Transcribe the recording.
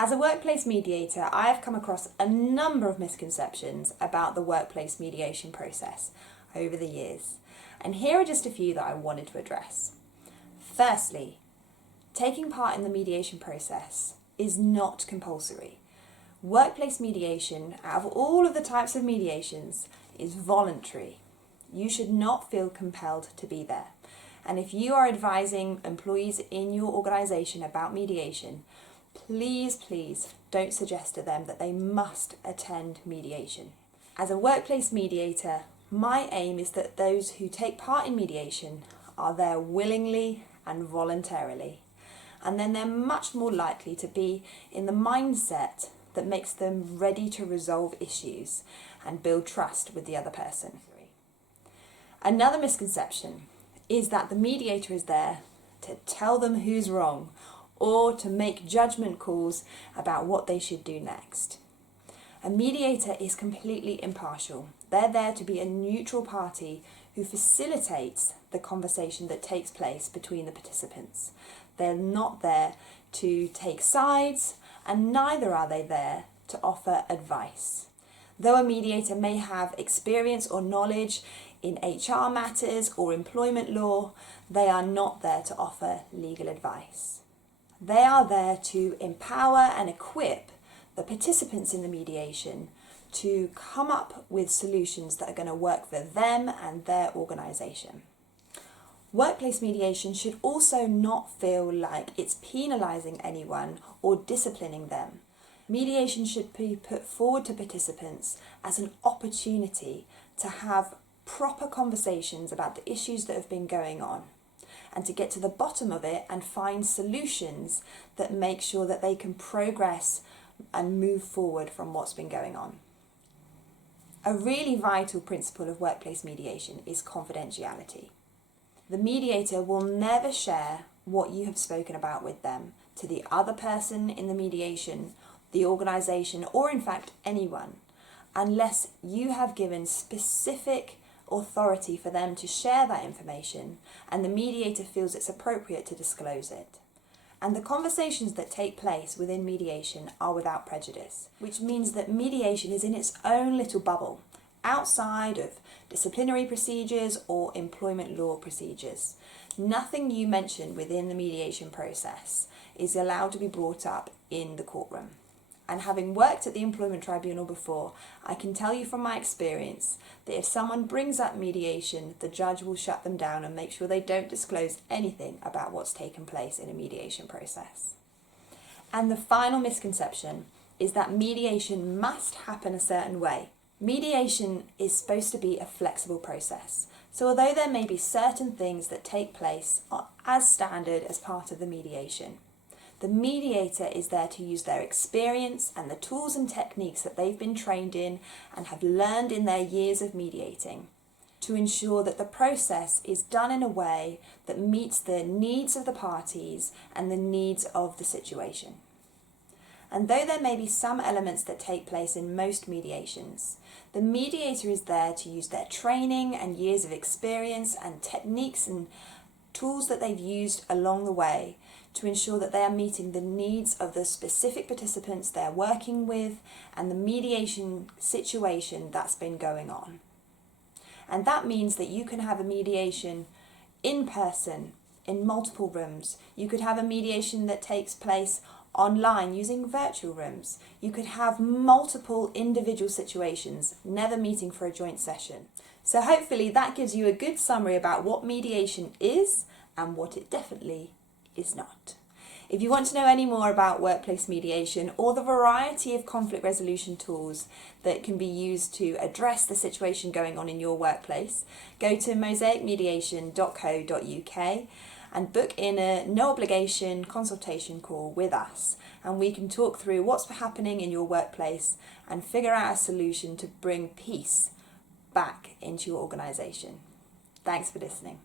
As a workplace mediator, I have come across a number of misconceptions about the workplace mediation process over the years, and here are just a few that I wanted to address. Firstly, taking part in the mediation process is not compulsory. Workplace mediation, out of all of the types of mediations, is voluntary. You should not feel compelled to be there. And if you are advising employees in your organisation about mediation, please don't suggest to them that they must attend mediation. As a workplace mediator, my aim is that those who take part in mediation are there willingly and voluntarily. And then they're much more likely to be in the mindset that makes them ready to resolve issues and build trust with the other person. Another misconception is that the mediator is there to tell them who's wrong or to make judgment calls about what they should do next. A mediator is completely impartial. They're there to be a neutral party who facilitates the conversation that takes place between the participants. They're not there to take sides, and neither are they there to offer advice. Though a mediator may have experience or knowledge in HR matters or employment law, they are not there to offer legal advice. They are there to empower and equip the participants in the mediation to come up with solutions that are going to work for them and their organisation. Workplace mediation should also not feel like it's penalising anyone or disciplining them. Mediation should be put forward to participants as an opportunity to have proper conversations about the issues that have been going on and to get to the bottom of it and find solutions that make sure that they can progress and move forward from what's been going on. A really vital principle of workplace mediation is confidentiality. The mediator will never share what you have spoken about with them to the other person in the mediation, the organisation, or in fact anyone, unless you have given specific authority for them to share that information and the mediator feels it's appropriate to disclose it. And the conversations that take place within mediation are without prejudice, which means that mediation is in its own little bubble, outside of disciplinary procedures or employment law procedures. Nothing you mention within the mediation process is allowed to be brought up in the courtroom. And having worked at the employment tribunal before, I can tell you from my experience that if someone brings up mediation, the judge will shut them down and make sure they don't disclose anything about what's taken place in a mediation process. And the final misconception is that mediation must happen a certain way. Mediation is supposed to be a flexible process. So although there may be certain things that take place as standard as part of the mediation, the mediator is there to use their experience and the tools and techniques that they've been trained in and have learned in their years of mediating to ensure that the process is done in a way that meets the needs of the parties and the needs of the situation. And though there may be some elements that take place in most mediations, the mediator is there to use their training and years of experience and techniques and tools that they've used along the way to ensure that they are meeting the needs of the specific participants they're working with and the mediation situation that's been going on. And that means that you can have a mediation in person, in multiple rooms. You could have a mediation that takes place online using virtual rooms. You could have multiple individual situations, never meeting for a joint session. So hopefully that gives you a good summary about what mediation is and what it definitely is not. If you want to know any more about workplace mediation or the variety of conflict resolution tools that can be used to address the situation going on in your workplace, go to mosaicmediation.co.uk and book in a no obligation consultation call with us, and we can talk through what's happening in your workplace and figure out a solution to bring peace back into your organisation. Thanks for listening.